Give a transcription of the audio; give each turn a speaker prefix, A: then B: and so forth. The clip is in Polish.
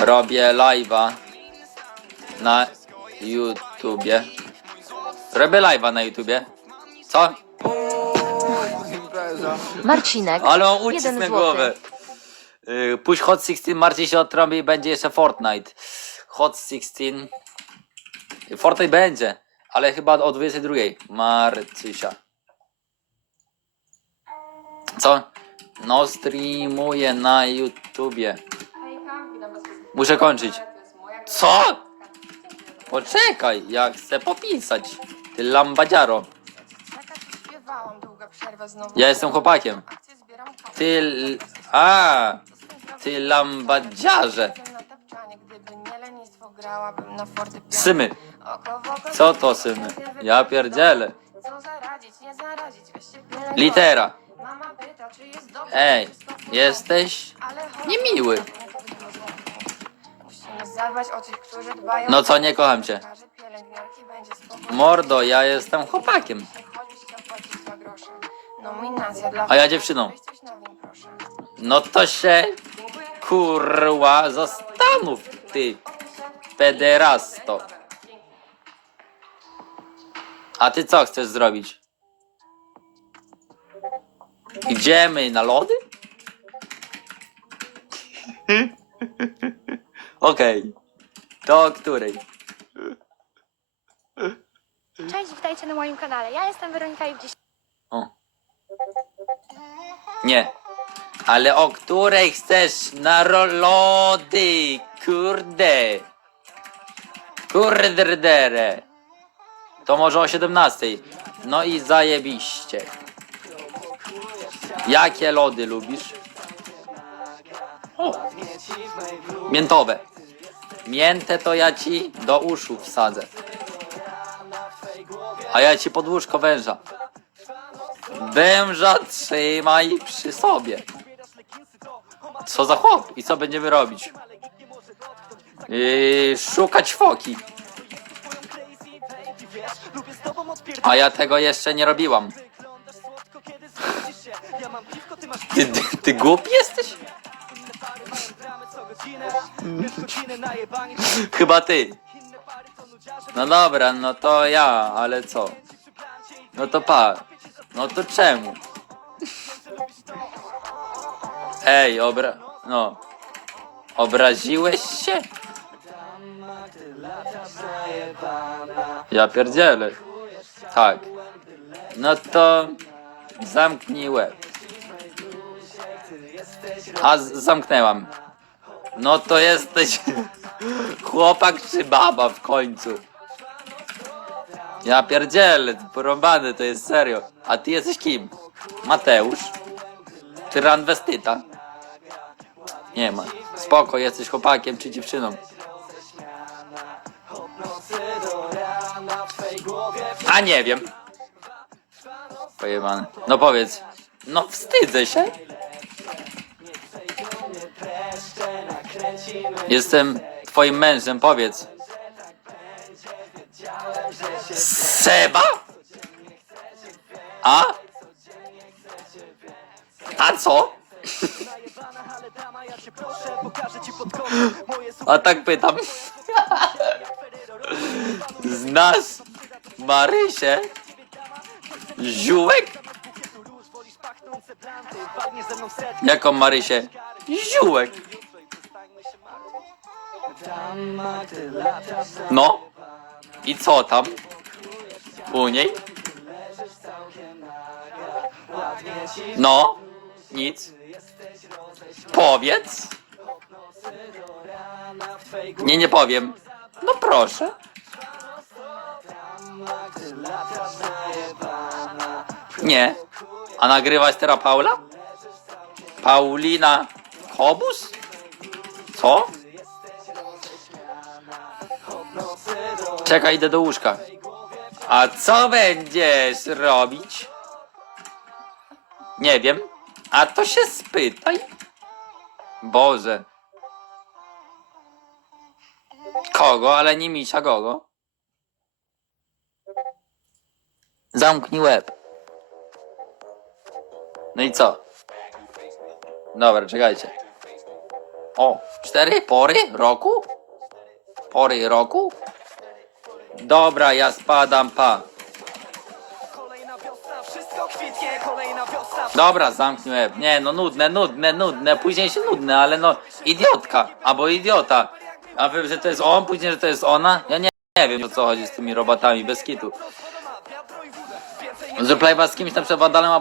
A: robię live'a na YouTubie. Robię live'a na YouTubie. Co?
B: Marcinek,
A: Ale on ucisk
B: jeden
A: na
B: złoty.
A: głowę. Yy, Puść Hot 16, Marcin się odtrąbi i będzie jeszcze Fortnite. Hot 16. Fortnite będzie, ale chyba o 22. Marcysia. Co? No streamuję na YouTubie. Muszę kończyć. Co? Poczekaj, ja chcę popisać. Ty lambadziaro. Ja jestem chłopakiem. Ty... A, ty lambadziarze. Symy. Co to symy? Ja pierdzielę. Litera. Ej, jesteś niemiły. No co, nie kocham cię. Mordo, ja jestem chłopakiem. A ja dziewczyną. No to się kurwa zastanów, ty pederasto. A ty co chcesz zrobić? Idziemy na lody? Okej. To o której?
C: Cześć, witajcie na moim kanale. Ja jestem Weronika i dziś
A: O. Nie. Ale o której chcesz na ro- lody? Kurde. Kurderdere. To może o 17. No i zajebiście. Jakie lody lubisz? Miętowe. Miętę to ja ci do uszu wsadzę. A ja ci pod łóżko węża. Węża trzymaj przy sobie. Co za chłop? I co będziemy robić? Yy, szukać foki. A ja tego jeszcze nie robiłam. Ty, ty, ty głupi jesteś? Chyba ty. No dobra, no to ja, ale co? No to pa. No to czemu? Ej, obra... No. Obraziłeś się? Ja pierdzielę. Tak. No to... Zamknij łeb. A, zamknęłam. No to jesteś... Chłopak czy baba w końcu? Ja pierdzielę, porąbany to jest serio. A ty jesteś kim? Mateusz? Czy transwestyta? Nie ma. Spoko, jesteś chłopakiem czy dziewczyną. A nie wiem. Pojebany. No powiedz. No wstydzę się. Jestem twoim mężem, powiedz. Seba? A? A co? A tak pytam. Znasz Marysię? Ziółek? Jaką Marysię? Ziółek. No. I co tam? U niej? No. Nic. Powiedz. Nie, nie powiem. No proszę. Nie. A nagrywać teraz Paula? Paulina Kobus? Co? Czekaj, idę do łóżka. A co będziesz robić? Nie wiem. A to się spytaj. Boże. Kogo, ale nie misia kogo? Zamknij łeb. No i co? Dobra, czekajcie. O, cztery pory roku? Pory roku? Dobra, ja spadam, pa.
B: Kolejna wiosna, wszystko kwitnie, kolejna wiosna
A: Dobra, zamknij łeb. Nie, no nudne, nudne, nudne. Później się nudne, ale no idiotka albo idiota. A wy, że to jest on, później, że to jest ona? Ja nie, nie wiem o co chodzi z tymi robotami, bez kitu. Zrób live'a z kimś na przykład Adalem albo